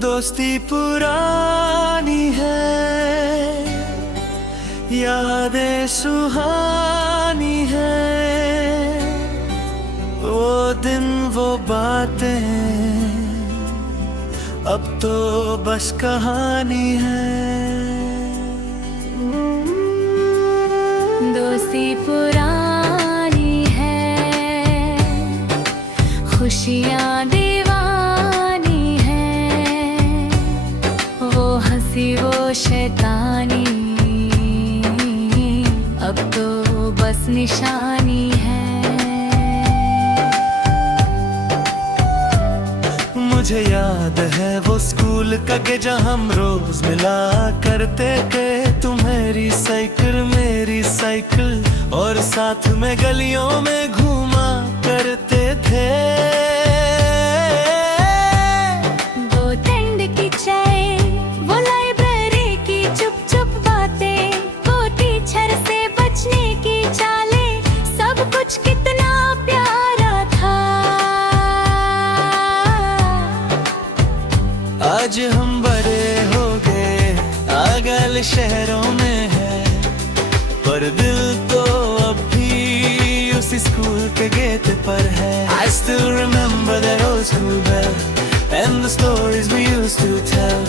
दोस्ती पुरानी है, यादें सुहानी है, वो दिन वो बातें अब तो बस कहानी है। दोस्ती पुरानी है, खुशियाँ दीवानी है, वो हंसी वो शैतानी अब तो बस निशानी है। मुझे याद है वो स्कूल का के जहाँ हम रोज मिला करते थे, तू मेरी साइकिल और साथ में गलियों में घूमा करते थे। वो टेंड की चाय, वो लाइब्रेरी की चुप चुप बातें, वो टीचर से बचने की चालें, सब कुछ कितना प्यारा था। आज हम बड़े हो गए, आगल शहरों में है, पर दिल तो अब भी उसी स्कूल के गेट पर है। I still remember that old school bell and the stories we used to tell.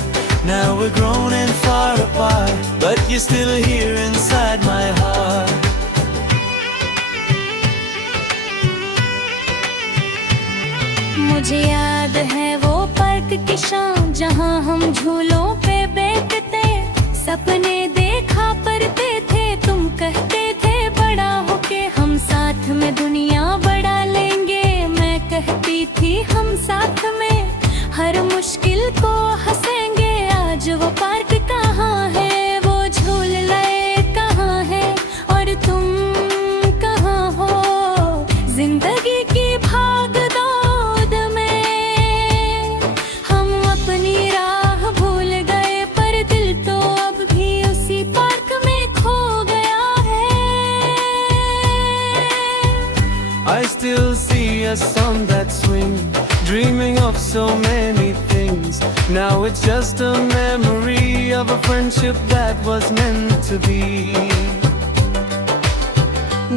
Now we're grown and far apart, but you're still here inside my heart. मुझे याद है वो पार्क की शाम, जहाँ हम झूलों पे बैठते, सपने देखा करते थे। तुम कहते थे बड़ा होके हम साथ में दुनिया बढ़ा लेंगे, मैं कहती थी हम साथ में हर मुश्किल को हंसेंगे। आज वो पार्क कहाँ है, वो झूले कहाँ है, और तुम कहाँ हो? जिंदगी की भाग दौड़ में हम अपनी राह भूल गए, पर दिल तो अब भी उसी पार्क में खो गया है। I still see us on that swing, dreaming of so many things. Now it's just a memory of a friendship that was meant to be.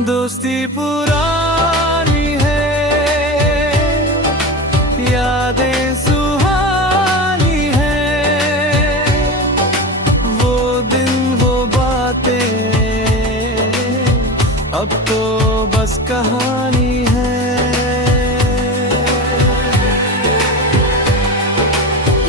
दोस्ती पुरानी है, यादें सुहानी है, वो दिन वो बातें अब तो बस कहानी है।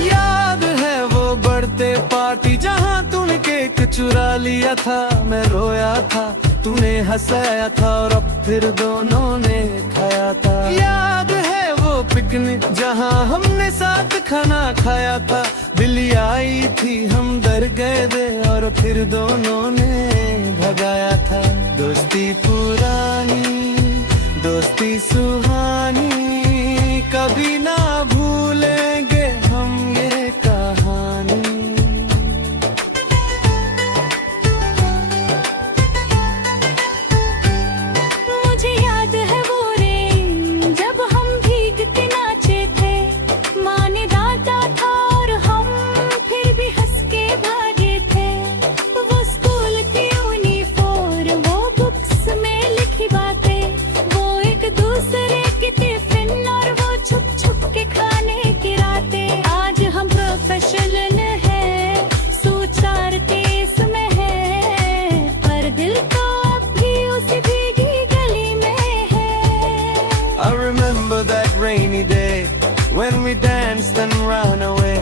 याद है वो बर्थडे पार्टी जहाँ तूने केक चुरा लिया था, मैं रोया था, तूने हंसाया था और अब फिर दोनों ने खाया था। याद है वो पिकनिक जहाँ हमने साथ खाना खाया था, बिल्ली आई थी हम डर गए थे और फिर दोनों ने भगाया था। दोस्ती पुरानी, दोस्ती सुहानी, कभी ना भूलेंगे हम ये कहानी। मुझे याद है वो रेन, जब हम भीग के नाचे थे, माँ ने डांटा था और हम फिर भी हंस के भागे थे। वो स्कूल की यूनिफॉर्म, वो बुक्स में लिखी बातें, वो एक दूसरे की टिफिन और वो छुप छुप के खाने की रातें। आज हम प्रोफेशनल हैं, सुचारते इसमें है, पर दिल तो अब भी उसी भीगी गली में है। I remember that rainy day when we danced and ran away.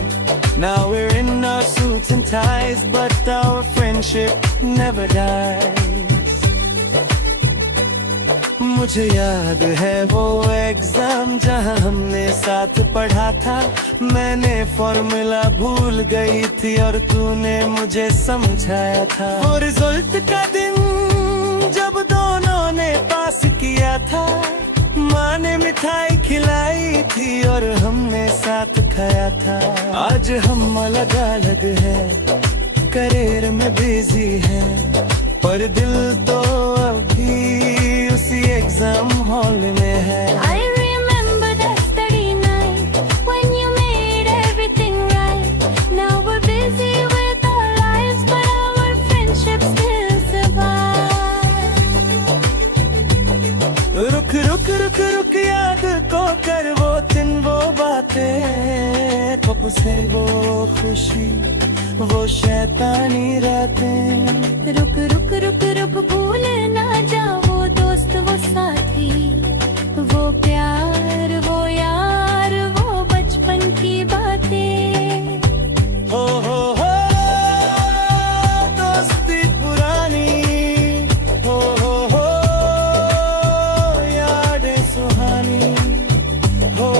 Now we're in our suits and ties, but our friendship never dies. मुझे याद है वो एग्जाम जहाँ हमने साथ पढ़ा था, मैंने फॉर्मूला भूल गई थी और तूने मुझे समझाया था। वो रिजल्ट का दिन जब दोनों ने पास किया था, माँ ने मिठाई खिलाई थी और हमने साथ खाया था। आज हम अलग अलग हैं, करियर में बिजी हैं, पर दिल तो अभी उसी एग्जाम हॉल में है। I remember that study night when you made everything right. रुक रुक रुक याद को कर वो दिन वो बातें, कब से वो खुशी वो शैतानी रातें। रुक रुक रुक रुक भूल ना जा वो दोस्त वो साथी, वो प्यार वो यार वो बचपन की बातें। हो दोस्ती पुरानी, हो यादें सुहानी, हो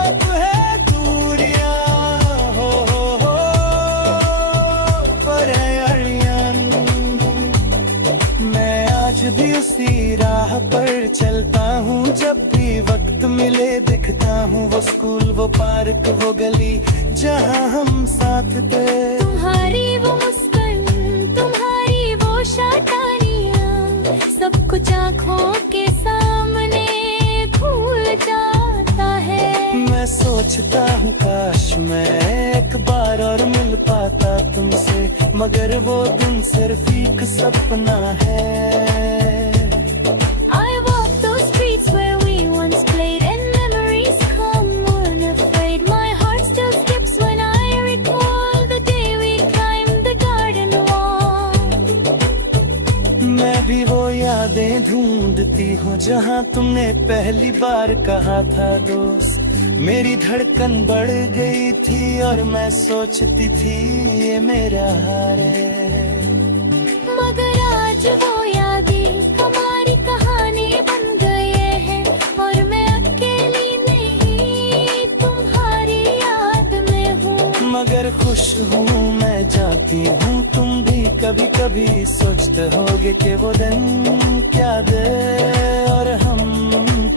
अब है दूरियां, हो पर है अड़ियां। मैं आज भी उसी राह पर चलता हूँ, जब भी वक्त मिले दिखता हूँ वो स्कूल वो पार्क वो गली जहाँ हम साथ थे। तुम्हारी वो मुस्कान तुम्हारी वो शैतानियाँ, सब कुछ आँखों के सामने भूल जाता है। मैं सोचता हूँ काश मैं एक बार और मिल पाता तुमसे, मगर वो दिन सिर्फ एक सपना है। I walk those streets where we once played and memories come unafraid. My heart still skips when I recall the day we climbed the garden wall. मैं भी वो यादें ढूंढती हूँ जहाँ तुमने पहली बार कहा था दोस्त। मेरी धड़कन बढ़ गई थी और मैं सोचती थी ये मेरा हार है। मगर आज वो यादें हमारी कहानी बन गए हैं, और मैं अकेली नहीं तुम्हारी याद में हूँ। मगर खुश हूँ मैं जाती हूँ, तुम भी कभी कभी सोचते होगे कि वो दिन क्या दे और हम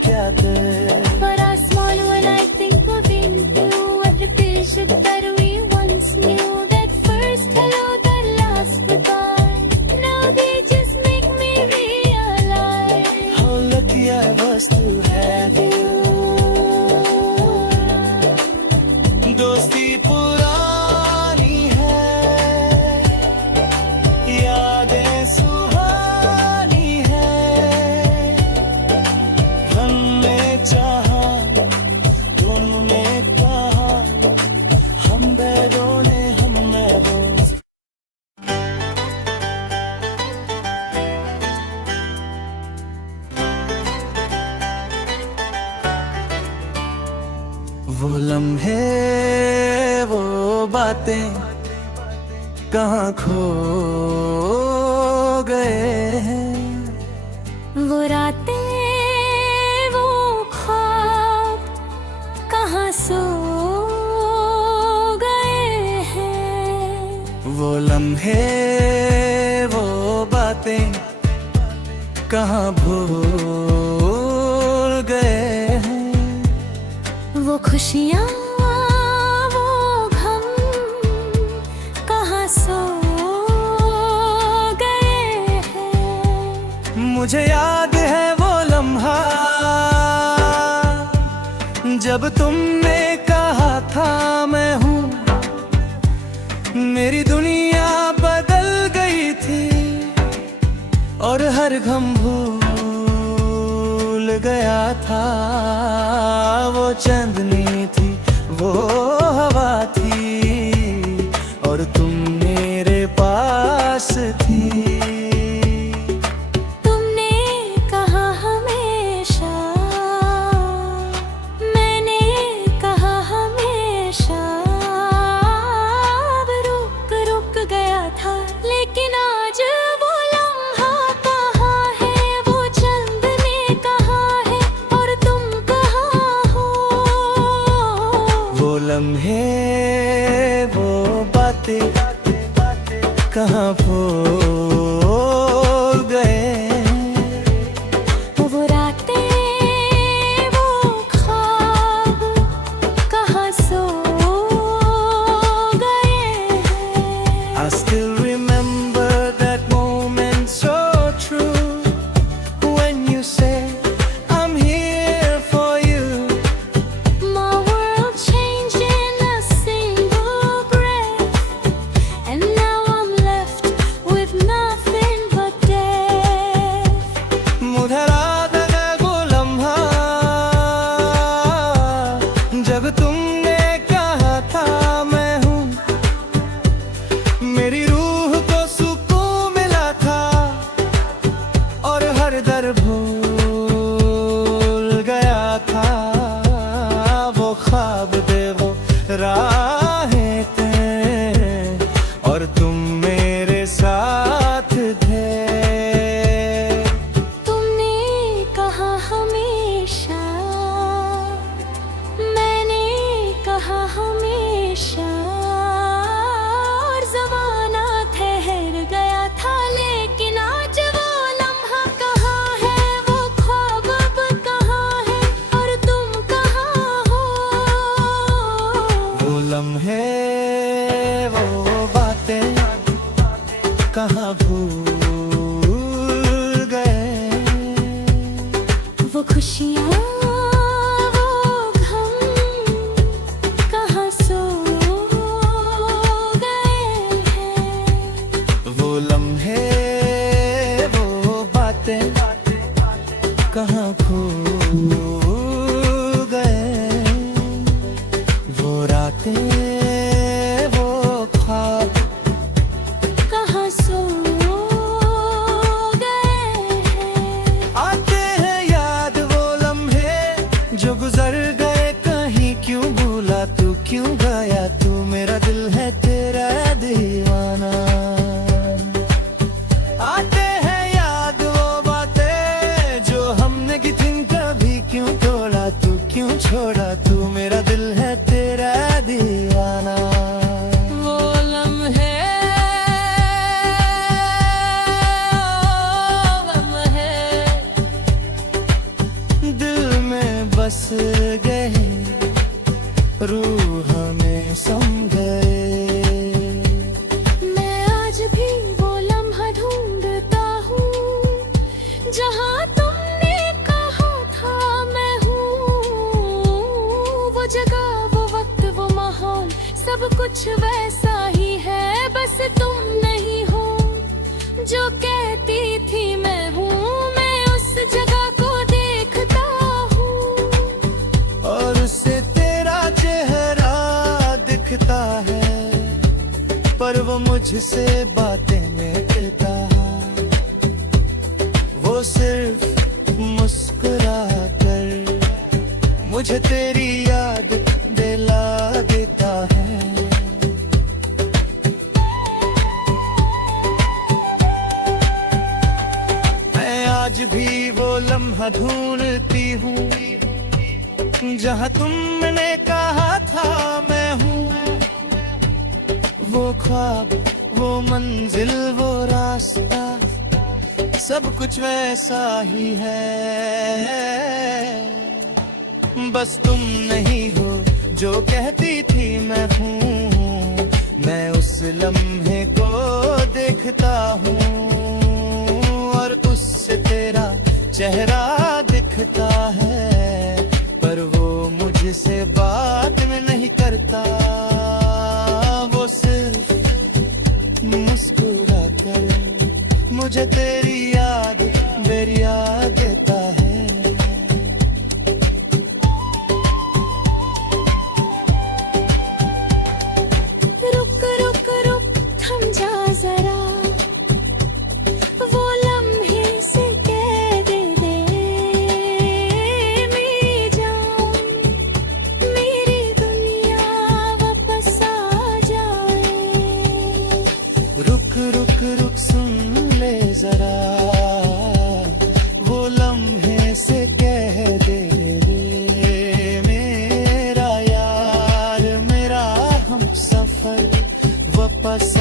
क्या दे। But I smile when I think of you, every picture that we once knew, that first hello, that last goodbye, now they just make me realize How lucky I was to have you। दोस्ती पुरानी है, यादें सुहानी है, हमने चाहा दोनों ने कहा, हम बैरों ने हम में रोज। वो लम्हे वो बातें कहाँ खो गए हैं। वो रातें वो ख्वाब कहाँ सो गए हैं। वो लम्हे वो बातें कहाँ भूल गए हैं। वो खुशियाँ वो गम कहाँ सो गए हैं। मुझे याद है वो लम्हा जब तुमने कहा था मैं हूँ, मेरी दुनिया बदल गई थी और हर गम भूल गया था। वो चांदनी थी वो हवा थी और तुम मेरे पास थी। तुमने कहा हमेशा, मैंने कहा हमेशा, अब रुक रुक गया था, लेकिन आज वो लम्हा कहाँ है, वो चांदनी कहाँ है और तुम कहाँ हो। वो लम्हे वो बातें कहाँ भूल गए। वो रातें वो ख्वाब कहाँ सो गए हैं। I still remember that moment so true when you said I'm here for you। My world changed in a single breath, and now I'm left with nothing but death। कहाँ भूल गए वो खुशियाँ वो गम कहाँ सो गए हैं। वो लम्हे वो बातें कहाँ खो गए। वो रातें वो ख्वाब कहाँ सो गए हैं। आते हैं याद वो लम्हे जो गुजर गए, कहीं क्यों भूला तू क्यों गया तू, मेरा दिल है तेरा दीवाना। आते हैं याद वो बातें जो हमने की थी, कभी क्यों तोड़ा तू क्यों छोड़ा तू, मेरा दिल है तेरा दीवाना। वो लम्हे दिल में बस गए, रूह में सम गए। मैं आज भी वो लम्हा ढूंढता हूँ जहाँ तुमने कहा था मैं हूँ। वो जगह वो वक्त वो माहौल सब कुछ वैसा ही है, बस तुम नहीं हो जो कहती थी मैं हूँ। मैं उस जगह को देखता हूँ और उससे तेरा चेहरा दिखता है, पर वो मुझसे बातें में कहता है। वो सिर्फ मुस्कुरा कर मुझे तेरी याद दिला देता है। मैं आज भी वो लम्हा ढूंढती हूँ जहाँ तुमने कहा था मैं हूँ। वो ख्वाब वो मंजिल वो रास्ता सब कुछ वैसा ही है, बस तुम नहीं हो जो कहती थी मैं हूँ। मैं उस लम्हे को देखता हूँ और उससे तेरा चेहरा दिखता है, पर वो मुझसे बात में नहीं करता। वो सिर्फ मुस्कुरा कर मुझे तेरी याद बेरिया देता है। रुक रुक रुक थम जा जरा, वो लम्हे से कह दे मेरी जान मेरी दुनिया वापस आ जाए। रुक रुक रुक सुन ले जरा, वो लम्हे से कह दे मेरा यार मेरा हम सफर वापस आ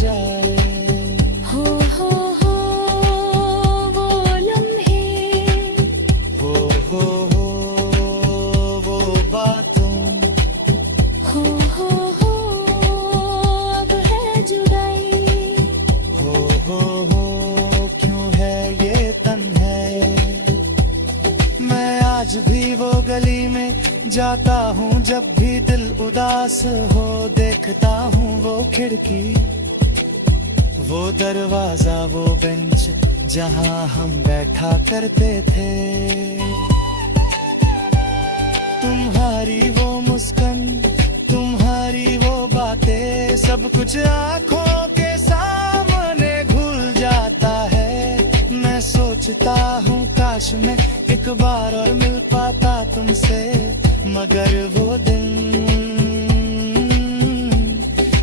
जाए। हो वो लम्हे हो वो बातों हो अब है जुदाई। हो क्यों है ये तन्हाई। मैं आज भी वो गली में जाता हूँ जब भी दिल उदास हो, देखता हूँ वो खिड़की वो दरवाजा वो बेंच जहाँ हम बैठा करते थे। तुम्हारी वो मुस्कान तुम्हारी वो बातें सब कुछ आंखों के सामने घुल जाता है। मैं सोचता हूँ काश मैं एक बार और मिल पाता तुमसे, मगर वो दिन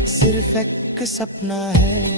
सिर्फ एक सपना है।